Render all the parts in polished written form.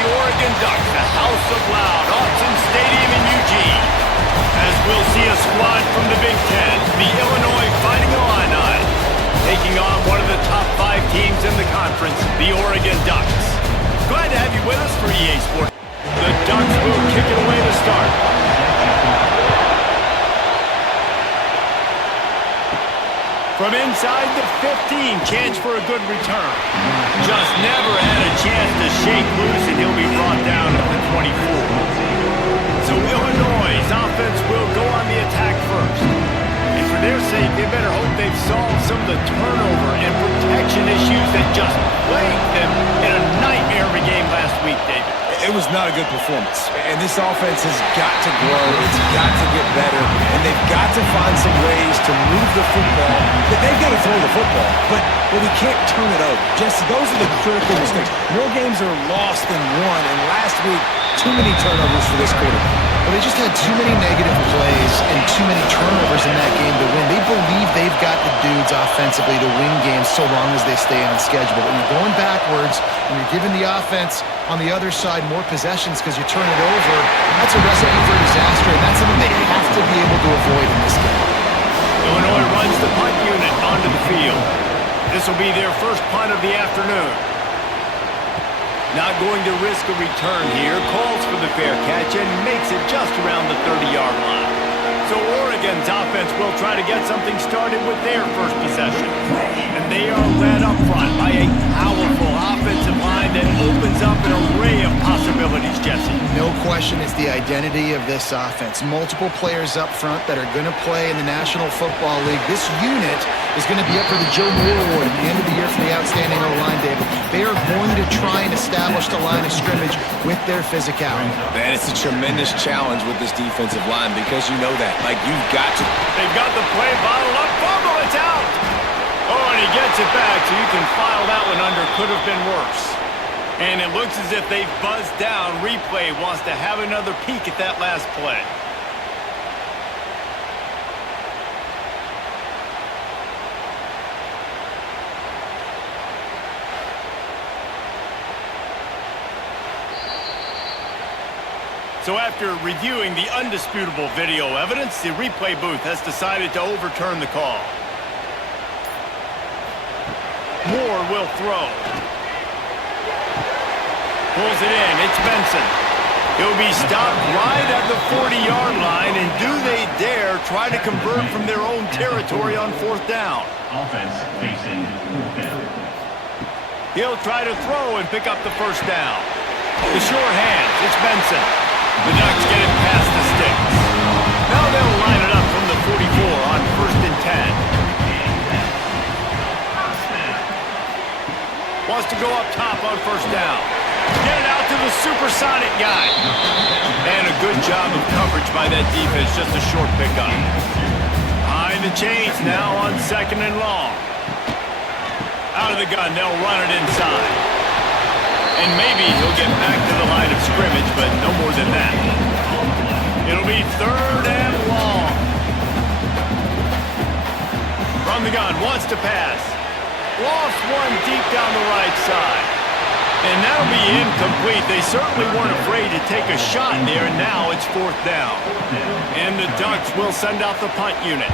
the Oregon Ducks, the House of Loud, Autzen Stadium in Eugene. As we'll see a squad from the Big Ten, the Illinois Fighting Illini, taking on one of the top 5 teams in the conference, the Oregon Ducks. Glad to have you with us for EA Sports. The Ducks will kick it away to start. From inside the 15, chance for a good return. Just never had a chance to shake loose, and he'll be brought down at the 24. So Illinois' offense will go on the attack first. And for their sake, they better hope they've solved some of the turnover and protection issues that just plagued them in a nightmare of a game last week, David. It was not a good performance, and this offense has got to grow, it's got to get better, and they've got to find some ways to move the football. They've got to throw the football, but we can't turn it over. Jesse, those are the critical mistakes. More games are lost than won, and last week, too many turnovers for this quarterback. Well, they just had too many negative plays and too many turnovers in that game to win. They believe they've got the dudes offensively to win games so long as they stay on schedule. But when you're going backwards and you're giving the offense on the other side more possessions because you turn it over, that's a recipe for disaster, and that's something they have to be able to avoid in this game. Illinois runs the punt unit onto the field. This will be their first punt of the afternoon. Not going to risk a return here, calls for the fair catch and makes it just around the 30-yard line. So Oregon's offense will try to get something started with their first possession. And they are led up front by a powerful offensive line that opens up an array of possibilities, Jesse. No question it's the identity of this offense. Multiple players up front that are going to play in the National Football League. This unit is going to be up for the Joe Moore Award at the end of the year for the outstanding O-line, David. They are going to try and establish the line of scrimmage with their physicality. Man, it's a tremendous challenge with this defensive line because you know that. Like, you've got to. They've got the play bottled up. Fumble, it's out. Oh, and he gets it back, so you can file that one under. Could have been worse. And it looks as if they've buzzed down. Replay wants to have another peek at that last play. So after reviewing the undisputable video evidence, the replay booth has decided to overturn the call. Moore will throw. Pulls it in. It's Benson. He'll be stopped right at the 40-yard line, and do they dare try to convert from their own territory on 4th down? Offense facing 4th down. He'll try to throw and pick up the first down. The sure hands. It's Benson. The Ducks get it past the sticks. Now they'll line it up from the 44 on 1st and 10. Wants to go up top on 1st down. Get it out to the supersonic guy. And a good job of coverage by that defense. Just a short pickup. Behind the chains now on 2nd and long. Out of the gun, they'll run it inside. And maybe he'll get back to the line of scrimmage, but no more than that. It'll be 3rd and long. From the gun, wants to pass. Lost one deep down the right side. And that'll be incomplete. They certainly weren't afraid to take a shot there, and now it's 4th down. And the Ducks will send out the punt unit.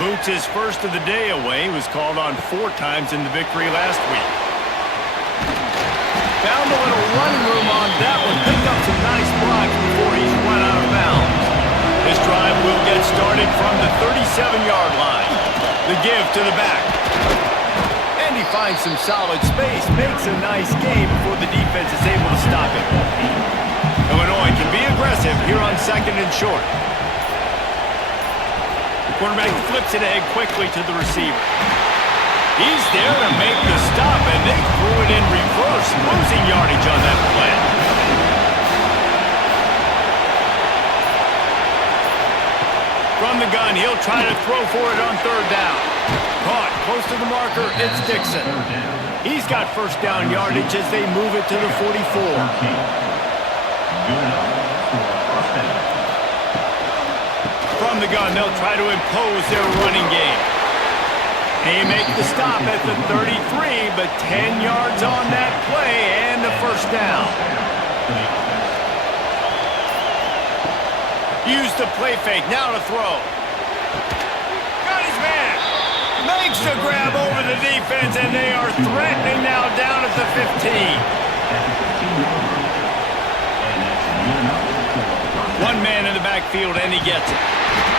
Boots' first of the day away was called on 4 times in the victory last week. Found a little running room on that one. Picked up some nice blocks before he's run out of bounds. This drive will get started from the 37-yard line. The give to the back. And he finds some solid space. Makes a nice game before the defense is able to stop him. Illinois can be aggressive here on 2nd and short. The quarterback flips it ahead quickly to the receiver. He's there to make the stop, and they threw it in reverse, losing yardage on that play. From the gun, he'll try to throw for it on 3rd down. Caught close to the marker, it's Dixon. He's got 1st down yardage as they move it to the 44. From the gun, they'll try to impose their running game. They make the stop at the 33, but 10 yards on that play and a first down. Use the play fake, now to throw. Got his man. Makes the grab over the defense, and they are threatening now down at the 15. One man in the backfield, and he gets it.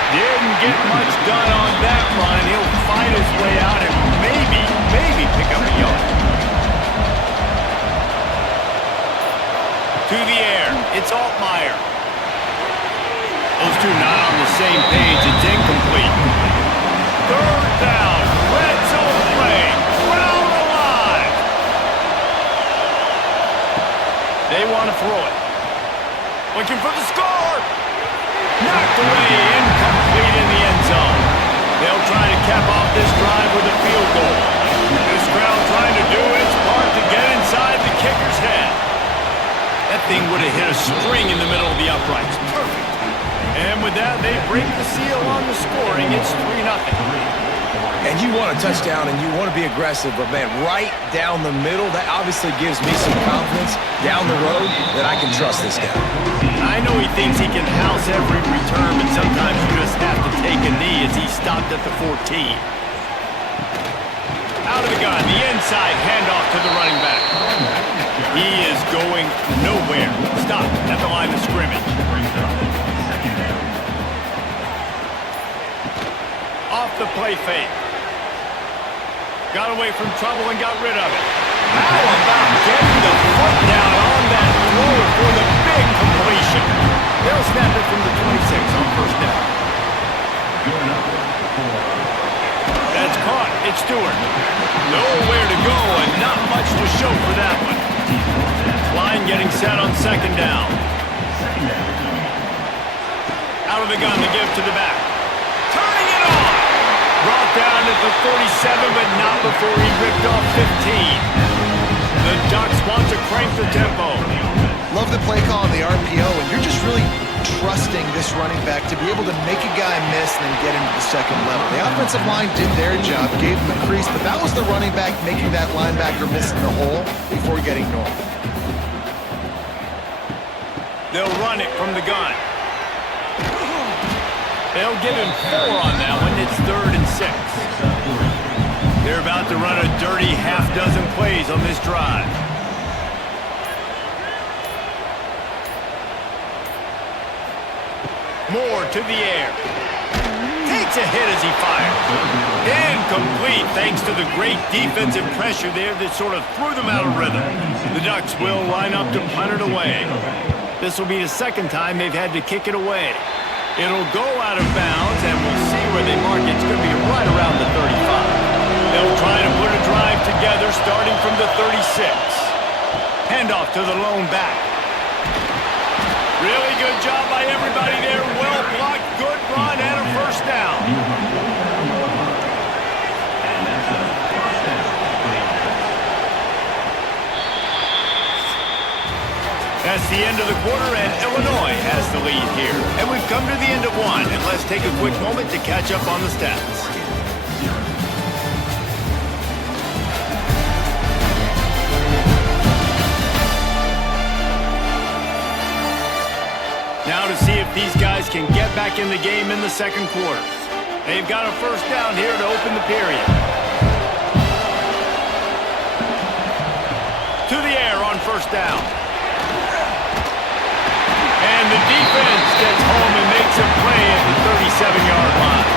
Didn't get much done on that run. He'll fight his way out and maybe pick up a yard. To the air. It's Altmaier. Those two not on the same page. It's incomplete. Third down. Red zone play. Well alive. They want to throw it. Looking for the score. Knocked away. Incomplete in the end zone. They'll try to cap off this drive with a field goal. This crowd trying to do its part to get inside the kicker's head. That thing would have hit a string in the middle of the uprights. Perfect. And with that, they break the seal on the scoring. It's 3-0. And you want a touchdown and you want to be aggressive, but man, right down the middle, that obviously gives me some confidence down the road that I can trust this guy. I know he thinks he can house every return, but sometimes you just have to take a knee as he stopped at the 14. Out of the gun, the inside handoff to the running back. He is going nowhere. Stop at the line of scrimmage. Off the play fake. Got away from trouble and got rid of it. How about getting the foot down on that throw for the big completion? They'll snap it from the 26 on first down. That's caught. It's Stewart. Nowhere to go and not much to show for that one. Line getting set on second down. Out of the gun to give to the back. Turning it on. Brought down at the 47, but not before he ripped off 15. The Ducks want to crank the tempo. Love the play call on the RPO, and you're just really trusting this running back to be able to make a guy miss and then get him to the second level. The offensive line did their job, gave him a crease, but that was the running back making that linebacker miss in the hole before getting north. They'll run it from the gun. They'll give him 4 on that one. It's 3rd and 6. They're about to run a dirty half-dozen plays on this drive. Moore to the air. Takes a hit as he fires. Incomplete thanks to the great defensive pressure there that sort of threw them out of rhythm. The Ducks will line up to punt it away. This will be the second time they've had to kick it away. It'll go out of bounds, and we'll see where they mark it. It's going to be right around the 35. They'll try to put a drive together starting from the 36. Handoff to the lone back. Really good job by everybody there. Well blocked, good run, and a first down. That's the end of the quarter, and Illinois has the lead here. And we've come to the end of one, and let's take a quick moment to catch up on the stats. Now to see if these guys can get back in the game in the second quarter. They've got a first down here to open the period. To the air on first down. And the defense gets home and makes a play at the 37-yard line.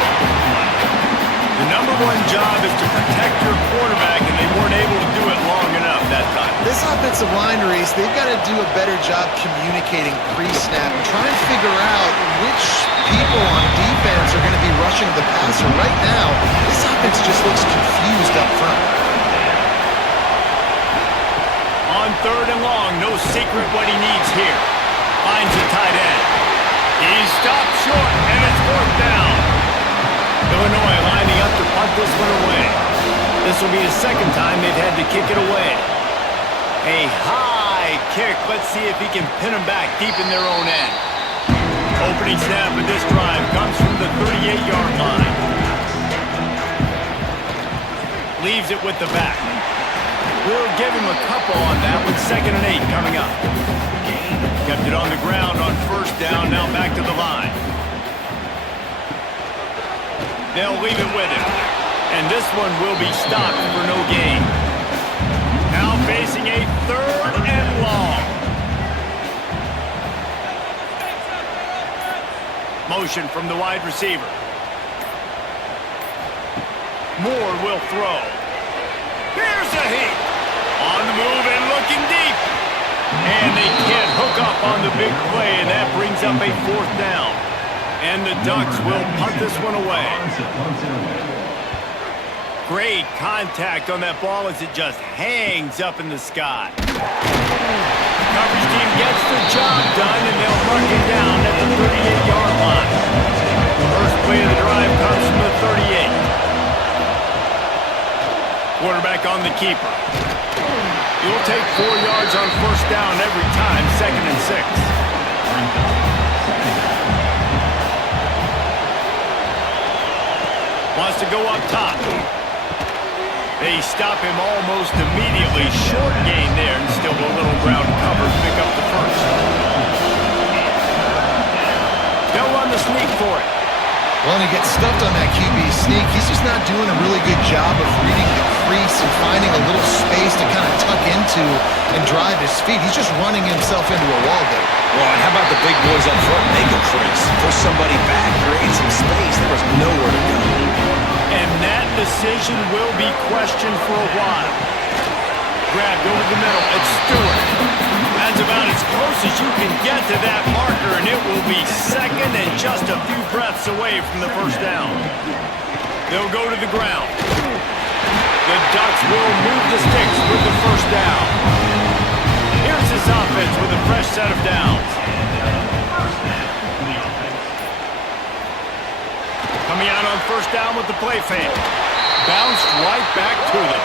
The number one job is to protect your quarterback, and they weren't able to do it long enough that time. This offensive line, Reese, they've got to do a better job communicating pre-snap and try and figure out which people on defense are going to be rushing the passer. Right now, this offense just looks confused up front. On 3rd and long, no secret what he needs here. Finds a tight end. He stopped short, and it's 4th down. Illinois lining up to punt this one away. This will be the second time they've had to kick it away. A high kick. Let's see if he can pin them back deep in their own end. Opening snap of this drive comes from the 38-yard line. Leaves it with the back. We'll give him a couple on that with 2nd and 8 coming up. Kept it on the ground on 1st down, now back to the line. They'll leave it with him. And this one will be stopped for no gain. Now facing a 3rd and long. Motion from the wide receiver. Moore will throw. Here's a heat. On the move and looking deep. And they can't hook up on the big play, and that brings up a 4th down. And the Ducks will punt this one away. Great contact on that ball as it just hangs up in the sky. Coverage team gets the job done, and they'll mark it down at the 38-yard line. First play of the drive comes from the 38. Quarterback on the keeper. He'll take 4 yards on 1st down every time, 2nd and 6. Wants to go up top. They stop him almost immediately. Short gain there, and still a little ground cover to pick up the 1st. They'll run the sneak for it. Well, and he gets stuffed on that QB sneak. He's just not doing a really good job of reading the crease and finding a little space to kind of tuck into and drive his feet. He's just running himself into a wall there. Well, and how about the big boys up front? Make a crease. Push somebody back. Create some space. There was nowhere to go. And that decision will be questioned for a while. Grabbed over the middle. It's Stewart. That's about as close as you can get to that marker, and it will be 2nd and just a few breaths away from the 1st down. They'll go to the ground. The Ducks will move the sticks with the 1st down. Here's this offense with a fresh set of downs. Coming out on 1st down with the play fake. Bounced right back to them.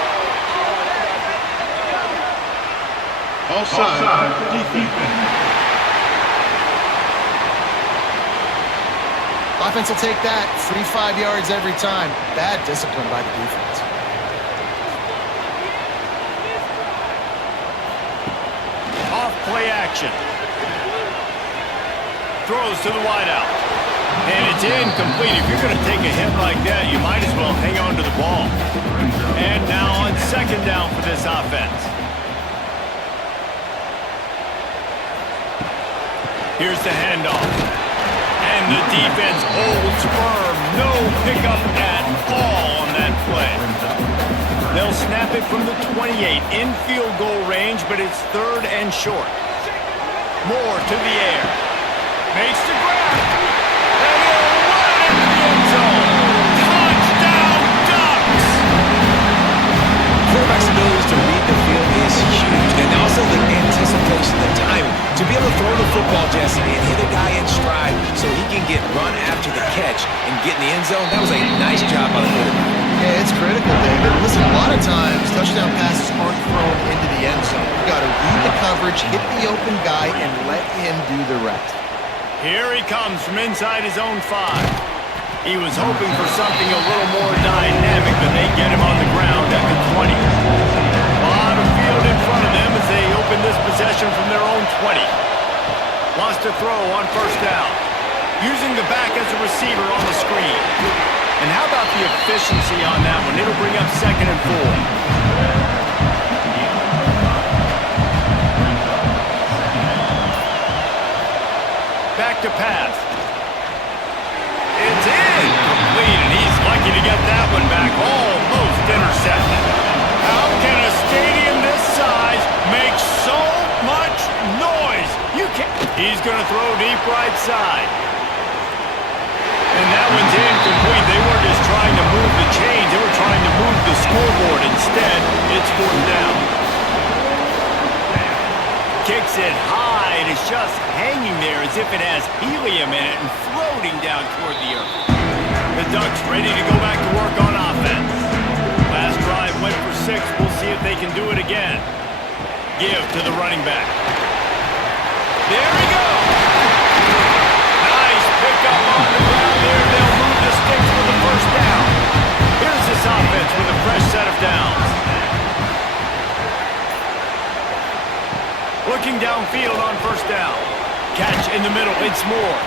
Offside. Defense. Offense will take that. Free 5 yards every time. Bad discipline by the defense. Off play action. Throws to the wideout. And it's incomplete. If you're going to take a hit like that, you might as well hang on to the ball. And now on 2nd down for this offense. Here's the handoff. And the defense holds firm. No pickup at all on that play. They'll snap it from the 28 in field goal range, but it's 3rd and short. Moore to the air. Makes the grab. And he'll run it into the end zone. Touchdown, Ducks! Quarterback's ability to read the field is huge, and also the anticipation, the timing. To be able to throw the football, Jesse, and hit a guy in stride so he can get run after the catch and get in the end zone, that was a nice job by the quarterback. Yeah, it's critical, David. Listen, a lot of times, touchdown passes aren't thrown into the end zone. You've got to read the coverage, hit the open guy, and let him do the rest. Here he comes from inside his own 5. He was hoping for something a little more dynamic, but they get him on the ground at the 20. A lot of field in front of them as they open this possession from their own 20. Wants to throw on 1st down. Using the back as a receiver on the screen. And how about the efficiency on that one? It'll bring up 2nd and 4. Back to pass. It's incomplete, and he's lucky to get that one back. Almost intercepted. How can a stadium this size make so much noise? You can't. He's going to throw deep right side. And that one's incomplete. They weren't just trying to move the chains. They were trying to move the scoreboard. Instead, it's 4th down. Kicks it high, and it's just hanging there as if it has helium in it and floating down toward the earth. The Ducks ready to go back to work on offense. Last drive went for 6. We'll see if they can do it again. Give to the running back. There we go. Nice pickup on the ground there. They'll move the sticks for the 1st down. Here's this offense with a fresh set of downs. Looking downfield on first down. Catch in the middle. It's Moore.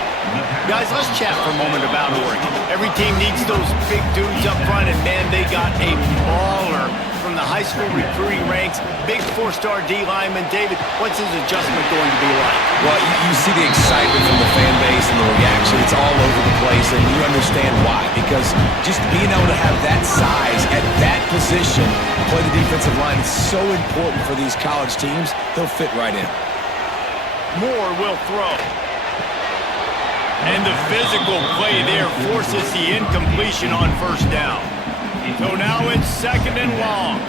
Guys, let's chat for a moment about Oregon. Every team needs those big dudes up front, and man, they got a baller from the high school recruiting ranks. Big four-star D lineman. David, what's his adjustment going to be like? Well, you see the excitement from the fan base and the reaction. It's all over the place, and you understand why. Because just being able to have that size at that position, play the defensive line, is so important for these college teams. He'll fit right in. Moore will throw. And the physical play there forces the incompletion on first down. So now it's second and long.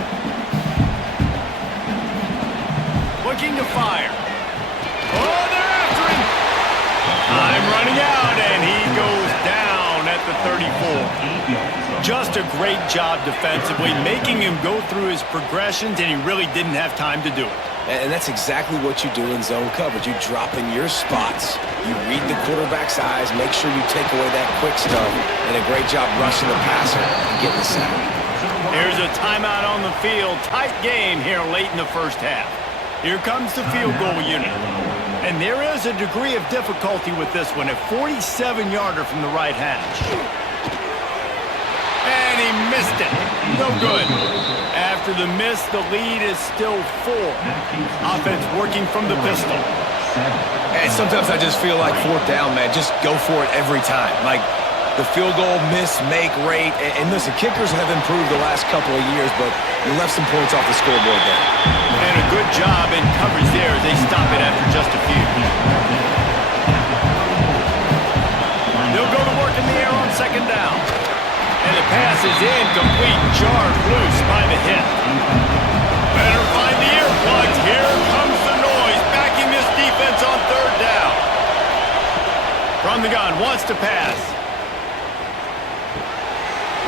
Looking to fire. Oh, they're after him. Time running out, and he goes down at the 34. Just a great job defensively, making him go through his progressions, and he really didn't have time to do it. And that's exactly what you do in zone coverage. You drop in your spots. You read the quarterback's eyes, make sure you take away that quick stuff, and a great job rushing the passer and getting the sack. Here's a timeout on the field. Tight game here late in the first half. Here comes the field goal unit. And there is a degree of difficulty with this one. A 47-yarder from the right hash. And he missed it. No good. After the miss, the lead is still 4. Offense working from the pistol. And sometimes I just feel like fourth down, man, just go for it every time. Like the field goal miss, make rate. And listen, kickers have improved the last couple of years, but you left some points off the scoreboard there. And a good job in coverage there as they stop it after just a few. They'll go to work in the air on second down. And the pass is incomplete, jarred loose by the hit. Better find the earplugs. Here comes the noise, backing this defense on third down. From the gun, wants to pass.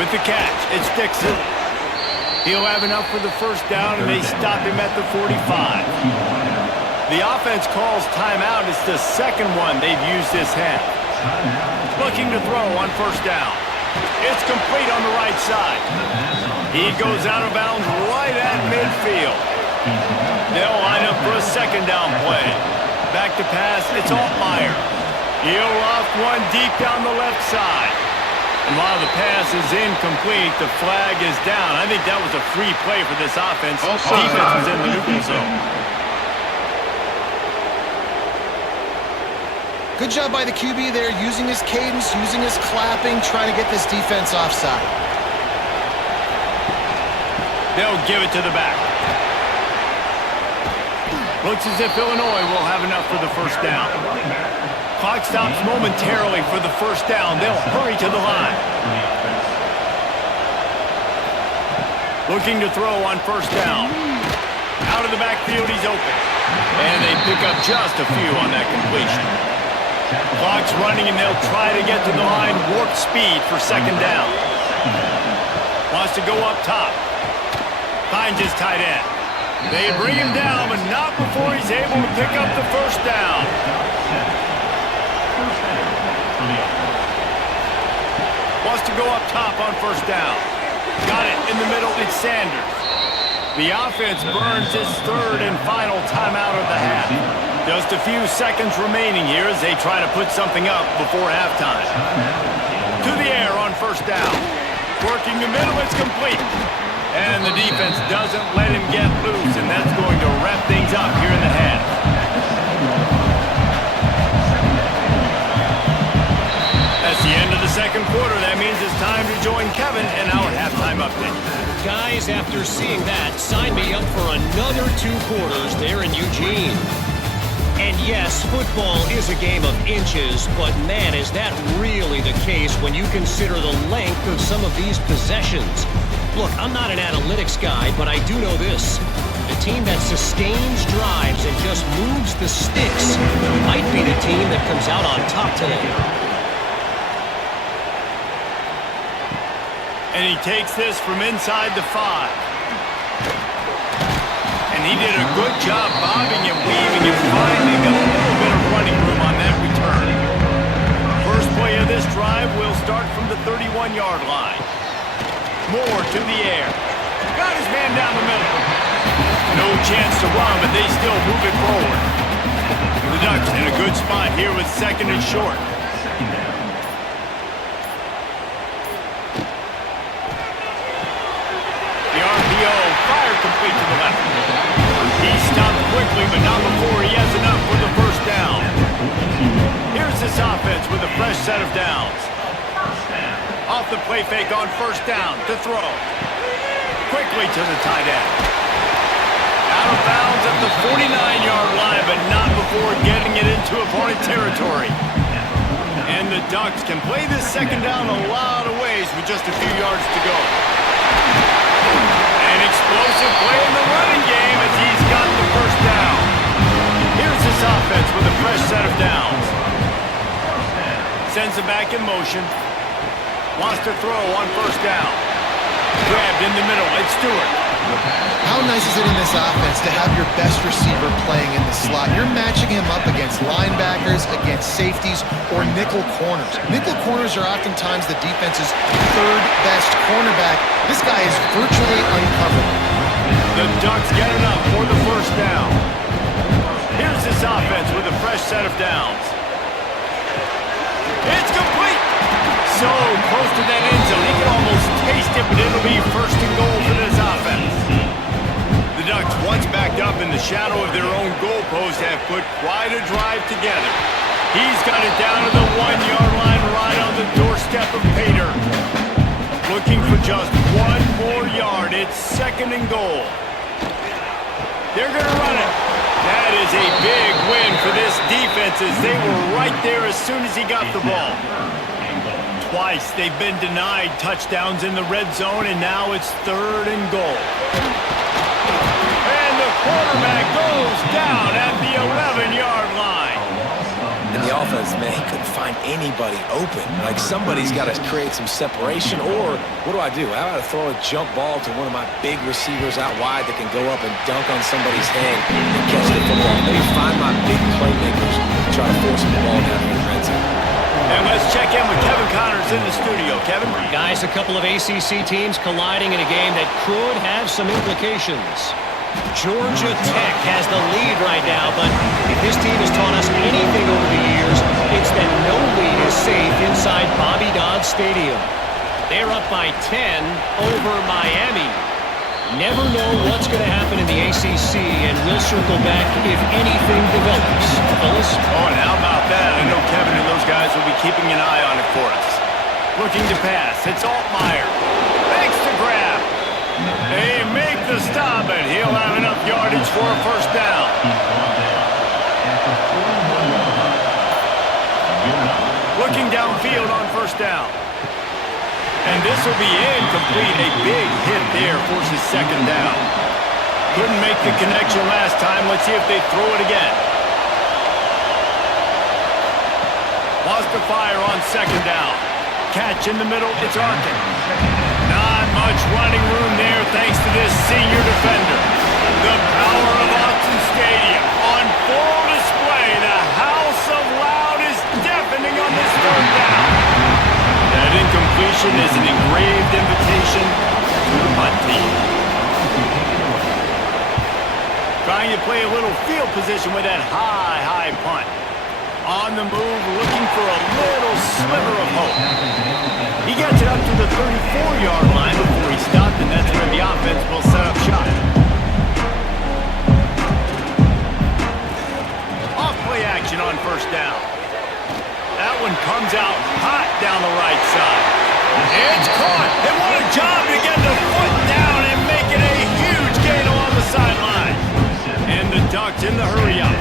With the catch, it's Dixon. He'll have enough for the first down, and they stop him at the 45. The offense calls timeout. It's the second one they've used this half. Looking to throw on first down. It's complete on the right side. He goes out of bounds right at midfield. They'll line up for a second down play. Back to pass, it's Altmaier. He'll loft one deep down the left side. And while the pass is incomplete, the flag is down. I think that was a free play for this offense. Defense was in the neutral zone. Good job by the QB there, using his cadence, using his clapping, trying to get this defense offside. They'll give it to the back. Looks as if Illinois will have enough for the first down. Clock stops momentarily for the first down. They'll hurry to the line. Looking to throw on first down. Out of the backfield, he's open. And they pick up just a few on that completion. Clock's running, and they'll try to get to the line. Warp speed for second down. Wants to go up top. Finds his tight end. They bring him down, but not before he's able to pick up the first down. Wants to go up top on first down. Got it in the middle. It's Sanders. The offense burns its third and final timeout of the half. Just a few seconds remaining here as they try to put something up before halftime. To the air on first down. Working the middle, it's complete. And the defense doesn't let him get loose, and that's going to wrap things up here in the half. That's the end of the second quarter. That means it's time to join Kevin in our halftime update. Guys, after seeing that, sign me up for another 2 quarters there in Eugene. And yes, football is a game of inches, but man, is that really the case when you consider the length of some of these possessions. Look, I'm not an analytics guy, but I do know this. The team that sustains drives and just moves the sticks might be the team that comes out on top today. And he takes this from inside the 5. And he did a good job bobbing and weaving and finding a little bit of running room on that return. First play of this drive will start from the 31-yard line. Moore to the air. got his man down the middle. No chance to run, but they still move it forward. The Ducks in a good spot here with second and short. The RPO, fire complete to the left. He stopped quickly, but not before he has enough for the first down. Here's this offense with a fresh set of downs. Off the play fake on first down to throw. Quickly to the tight end. Out of bounds at the 49-yard line, but not before getting it into opponent territory. And the Ducks can play this second down a lot of ways with just a few yards to go. An explosive play in the running game as he's got the first down. Here's this offense with a fresh set of downs. Sends it back in motion. Wants to throw on first down. Grabbed in the middle. It's Stewart. How nice is it in this offense to have your best receiver playing in the slot? You're matching him up against linebackers, against safeties, or nickel corners. Nickel corners are oftentimes the defense's third best cornerback. This guy is virtually uncovered. The Ducks get enough for the first down. Here's this offense with a fresh set of downs. It's complete. So close to that end zone. He can almost taste it, but it'll be first and goal for this offense. The Ducks, once backed up in the shadow of their own goalpost, have put quite a drive together. He's got it down to the 1-yard line right on the doorstep of Pater. Looking for just one more yard. It's second and goal. They're going to run it. That is a big win for this defense as they were right there as soon as he got the ball. Twice they've been denied touchdowns in the red zone, and now it's third and goal. And the quarterback goes down at the 11-yard line. And the offense, man, he couldn't find anybody open. Like, somebody's got to create some separation, or what do? How about I throw a jump ball to one of my big receivers out wide that can go up and dunk on somebody's head and catch the football? Maybe find my big playmakers and try to force the ball down in the red zone. And let's check in with Kevin Connors in the studio. Kevin? Guys, a couple of ACC teams colliding in a game that could have some implications. Georgia Tech has the lead right now, but if this team has taught us anything over the years, it's that no lead is safe inside Bobby Dodd Stadium. They're up by 10 over Miami. Never know what's going to happen in the ACC, and we'll circle back if anything develops. Phyllis? Oh, and how about that? I know Kevin and those guys will be keeping an eye on it for us. Looking to pass. It's Altmaier. Makes the grab. They make the stop, and he'll have enough yardage for a first down. Looking downfield on first down. And this will be incomplete. A big hit there forces second down. Couldn't make the connection last time. Let's see if they throw it again. Lost the fire on second down. Catch in the middle. It's Arkin. Not much running room there thanks to this senior defender. The power of Autzen Stadium on full display. The house of loud is deafening on this third down. That incompletion is an engraved invitation to the punt team. Trying to play a little field position with that high punt. On the move, looking for a little sliver of hope. He gets it up to the 34-yard line before he stopped, and that's where the offense will set up shop. Off-play action on first down. That one comes out hot down the right side. It's caught. And what a job to get the foot down and make it a huge gain along the sideline. And the Ducks in the hurry-up.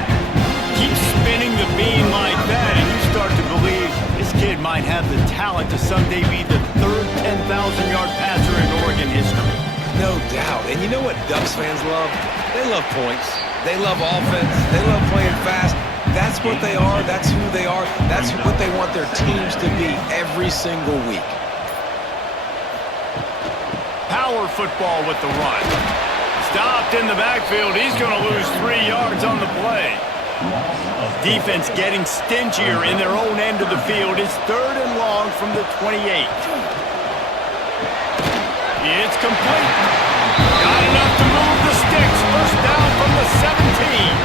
Keep spinning the beam like that, and you start to believe this kid might have the talent to someday be the third 10,000-yard passer in Oregon history. No doubt. And you know what Ducks fans love? They love points. They love offense. They love playing fast. That's what they are. That's who they are. That's what they want their teams to be every single week. Power football with the run. Stopped in the backfield. He's going to lose 3 yards on the play. Defense getting stingier in their own end of the field. It's third and long from the 28. It's complete. enough to move the sticks. First down from the 17.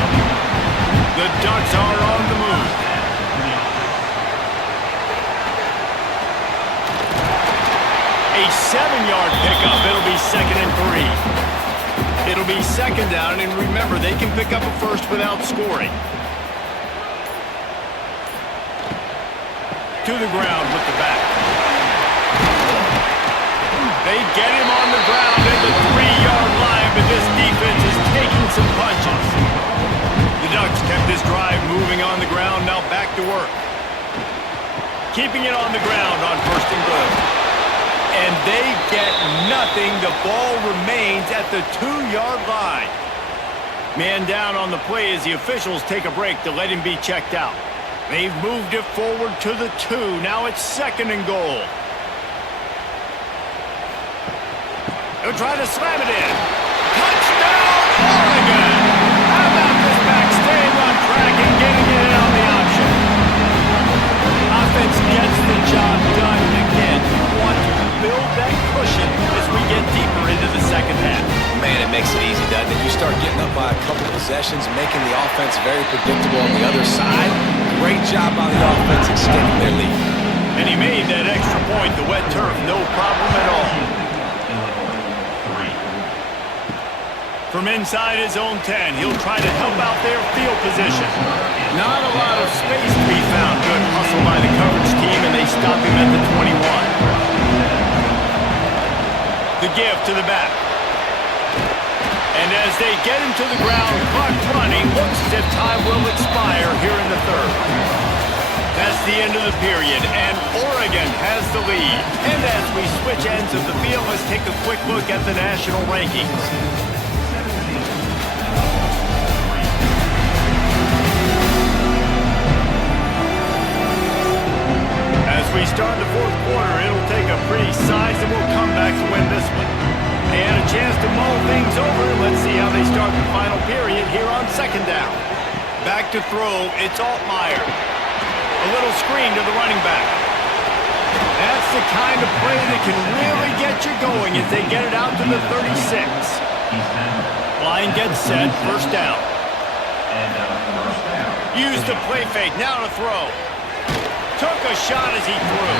The Ducks are on the move. A 7-yard pickup. It'll be 2nd and 3. It'll be 2nd down, and remember, they can pick up a first without scoring. To the ground with the back. They get him on the ground at the 3-yard line, but this defense is taking some punches. The Ducks kept this drive moving on the ground, now back to work. Keeping it on the ground on 1st and goal. And they get nothing. The ball remains at the 2-yard line. Man down on the play as the officials take a break to let him be checked out. They've moved it forward to the 2. Now it's 2nd and goal. They'll try to slam it in. Touchdown, Oregon! How about this back staying on track and getting it on the option? Offense gets the job done. Again, you want to build that cushion as we get deeper into the 2nd half. Man, it makes it easy, doesn't it? You start getting up by a couple possessions, making the offense very predictable on the other side. Great job by the offense extending their lead. And he made that extra point, the wet turf, no problem at all. From inside his own 10, he'll try to help out their field position. Not a lot of space to be found. Good hustle by the coverage team, and they stop him at the 21. The give to the back. And as they get him to the ground, clock running, looks as if time will expire here in the 3rd. That's the end of the period, and Oregon has the lead. And as we switch ends of the field, let's take a quick look at the national rankings. As we start the 4th quarter, it'll take a pretty sizable comeback to win this one. They had a chance to mull things over. Let's see how they start the final period here on 2nd down. Back to throw, it's Altmaier. A little screen to the running back. That's the kind of play that can really get you going as they get it out to the 36. Line gets set, 1st down. Use the play fake, now to throw. Took a shot as he threw.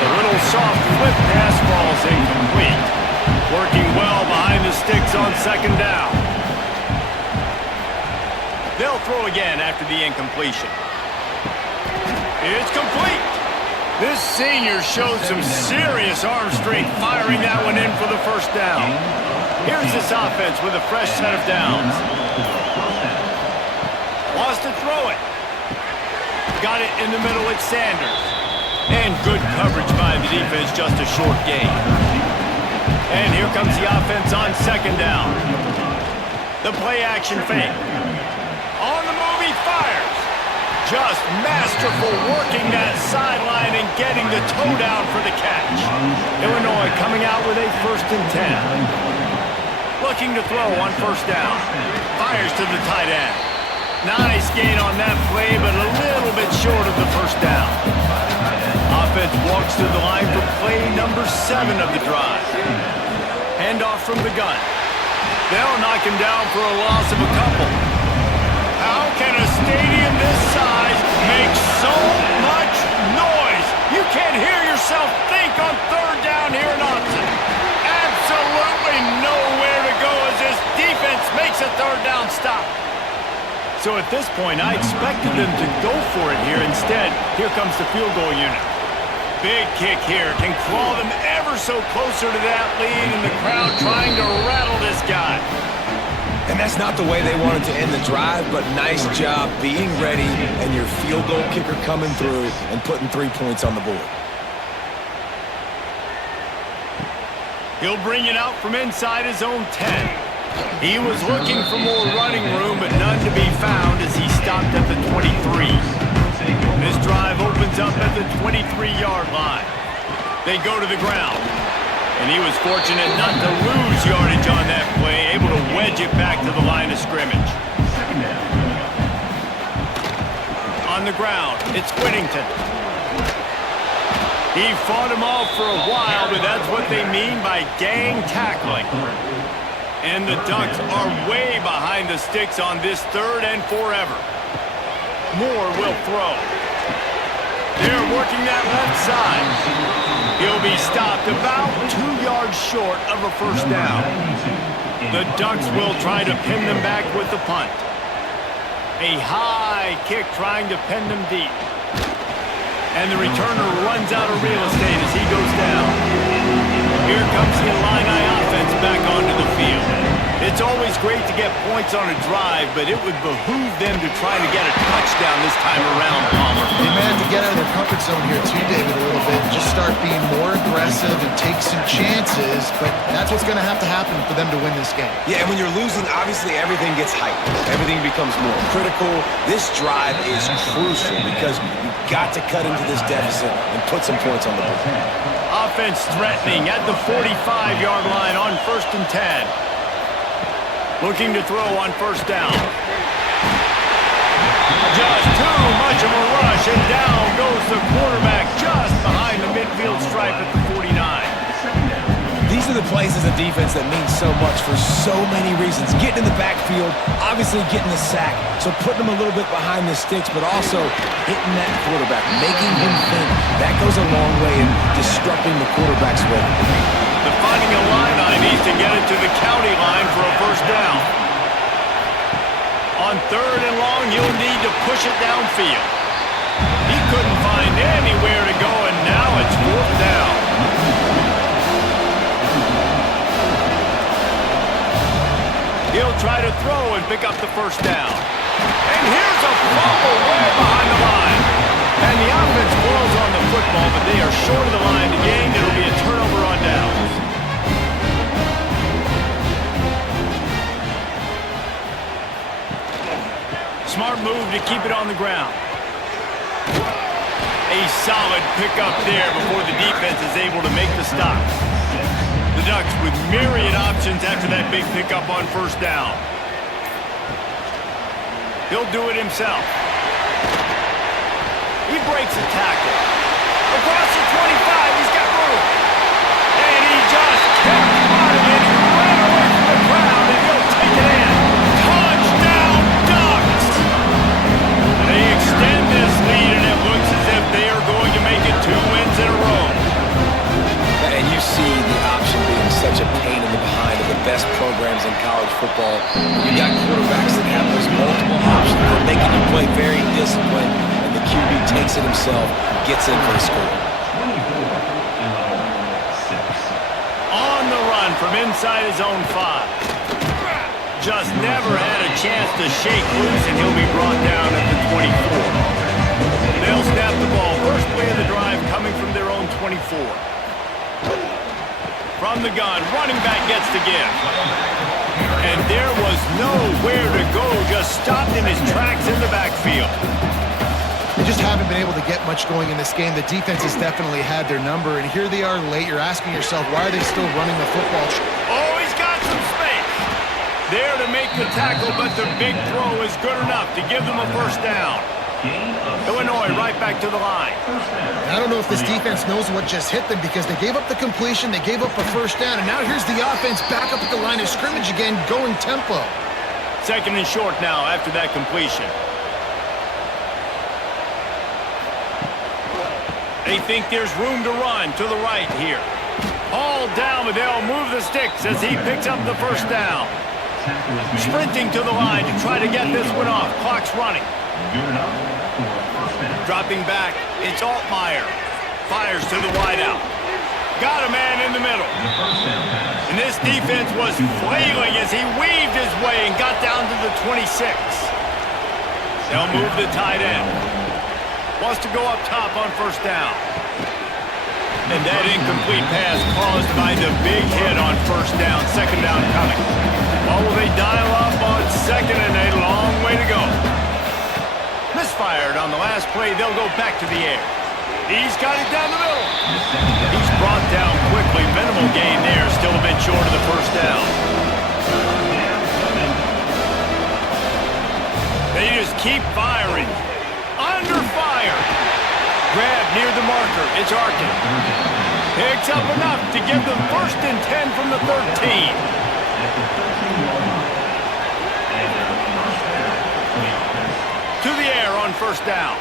The little soft flip pass falls incomplete. Working well behind the sticks on 2nd down. They'll throw again after the incompletion. It's complete. This senior showed some serious arm strength firing that one in for the 1st down. Here's this offense with a fresh set of downs. Wants to throw it. Got it in the middle at Sanders. And good coverage by the defense, just a short gain. And here comes the offense on 2nd down. The play action fake. On the move, he fires. Just masterful working that sideline and getting the toe down for the catch. Illinois coming out with a 1st and 10. Looking to throw on 1st down. Fires to the tight end. Nice gain on that play, but a little bit short of the 1st down. Offense walks to the line for play number 7 of the drive. Handoff from the gun. They'll knock him down for a loss of a couple. How can a stadium this size make so much noise? You can't hear yourself think on 3rd down here in Austin. Absolutely nowhere to go as this defense makes a 3rd down stop. So at this point, I expected them to go for it here. Instead, here comes the field goal unit. Big kick here. Can claw them ever so closer to that lead, and the crowd trying to rattle this guy. And that's not the way they wanted to end the drive, but nice job being ready and your field goal kicker coming through and putting 3 points on the board. He'll bring it out from inside his own 10. He was looking for more running room, but none to be found as he stopped at the 23. This drive opens up at the 23-yard line. They go to the ground. And he was fortunate not to lose yardage on that play, able to wedge it back to the line of scrimmage. On the ground, it's Whittington. He fought him off for a while, but that's what they mean by gang tackling. And the Ducks are way behind the sticks on this third and forever. Moore will throw. They're working that left side. He'll be stopped about 2 yards short of a first down. The Ducks will try to pin them back with the punt. A high kick trying to pin them deep. And the returner runs out of real estate as he goes down. Here comes the Illini offense back onto the field. It's always great to get points on a drive, but it would behoove them to try to get a touchdown this time around, Palmer. They may have to get out of their comfort zone here too, David, a little bit. Just start being more aggressive and take some chances, but that's what's going to happen for them to win this game. Yeah, and when you're losing, obviously everything gets heightened. Everything becomes more critical. This drive is crucial because you've got to cut into this deficit and put some points on the board. Offense threatening at the 45-yard line on 1st and 10. Looking to throw on first down. Just too much of a rush, and down goes the quarterback just behind the midfield stripe at the 49. These are the plays as a defense that mean so much for so many reasons. Getting in the backfield, obviously getting the sack, so putting them a little bit behind the sticks, but also hitting that quarterback, making him think. That goes a long way in disrupting the quarterback's rhythm. Finding a line needs to get it to the county line for a first down. On 3rd and long, you'll need to push it downfield. He couldn't find anywhere to go, and now it's 4th down. He'll try to throw and pick up the first down. And here's a fumble way behind the line. And the offense whirls on the football, but they are short of the line to gain. It'll be a turnover on downs. Smart move to keep it on the ground. A solid pickup there before the defense is able to make the stop. The Ducks with myriad options after that big pickup on first down. He'll do it himself. He breaks a tackle. Across the 25, he's got room. And he just kept out of it. He ran away from the crowd, and he'll take it in. Touchdown, Ducks! They extend this lead, and it looks as if they are going to make it 2 wins in a row. And you see the option being such a pain in the behind of the best programs in college football. You got quarterbacks that have those multiple options. They're making you play very disciplined, and the QB takes it himself, gets in for the score. On the run from inside his own 5. Just never had a chance to shake loose, and he'll be brought down at the 24. They'll snap the ball. First play of the drive coming from their own 24. From the gun, running back gets the give. And there was nowhere to go, just stopped in his tracks in the backfield. They just haven't been able to get much going in this game. The defense has definitely had their number, and here they are late. You're asking yourself, why are they still running the football? Oh, he's got some space. There to make the tackle, but the big throw is good enough to give them a first down. Illinois right back to the line. I don't know if this defense knows what just hit them because they gave up the completion, they gave up a first down, and now here's the offense back up at the line of scrimmage again, going tempo. 2nd and short now after that completion. They think there's room to run to the right here. All down, but they'll move the sticks as he picks up the first down. Sprinting to the line to try to get this one off. Clock's running. Dropping back, it's Altmaier. Fires to the wideout. Got a man in the middle. And this defense was flailing as he weaved his way and got down to the 26. They'll move the tight end. Wants to go up top on first down. And that incomplete pass caused by the big hit on first down. 2nd down coming. Or will they dial up on 2nd and a long way to go? Misfired on the last play. They'll go back to the air. He's got it down the middle. He's brought down quickly. Minimal gain there. Still a bit short of the first down. They just keep firing. Under fire. Grab near the marker. It's Arkin. Picks up enough to give them 1st and 10 from the 13. at the 13-yard line. And their first down for the offense. To the air on first down.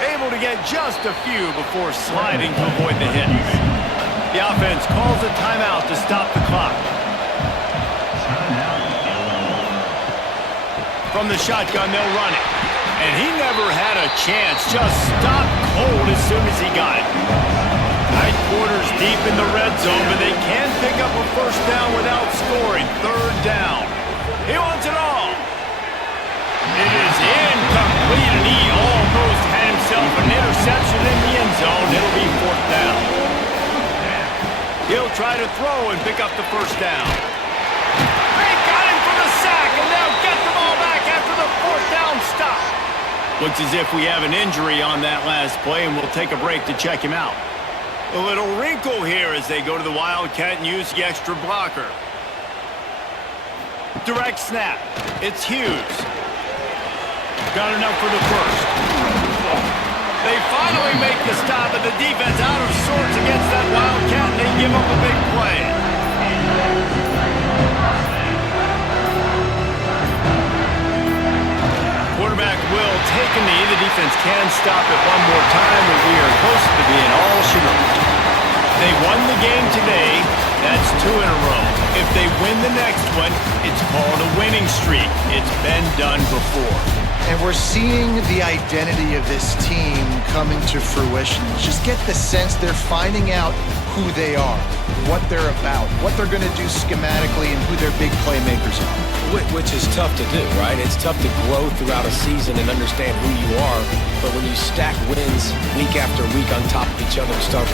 Able to get just a few before sliding to avoid the hits. The offense calls a timeout to stop the clock. Timeout, Illinois. From the shotgun, they'll run it. And he never had a chance. Just stopped cold as soon as he got it. Tight quarters deep in the red zone, but they can pick up a first down without scoring. Third down. He wants it all. It is incomplete, and he almost had himself an interception in the end zone. It'll be fourth down. He'll try to throw and pick up the first down. They got him for the sack, and they'll get the ball back after the fourth down stop. Looks as if we have an injury on that last play, and we'll take a break to check him out. A little wrinkle here as they go to the Wildcat and use the extra blocker. Direct snap. It's Hughes. Got enough for the first. They finally make the stop, and the defense out of sorts against that Wildcat, and they give up a big play. Quarterback will take a knee. The defense can stop it one more time, and we are close to being all Chinook. They won the game today. That's 2 in a row. If they win the next one, it's called a winning streak. It's been done before. And we're seeing the identity of this team coming to fruition. Just get the sense they're finding out who they are, what they're about, what they're going to do schematically, and who their big playmakers are. Which is tough to do, right? It's tough to grow throughout a season and understand who you are. But when you stack wins week after week on top of each other, start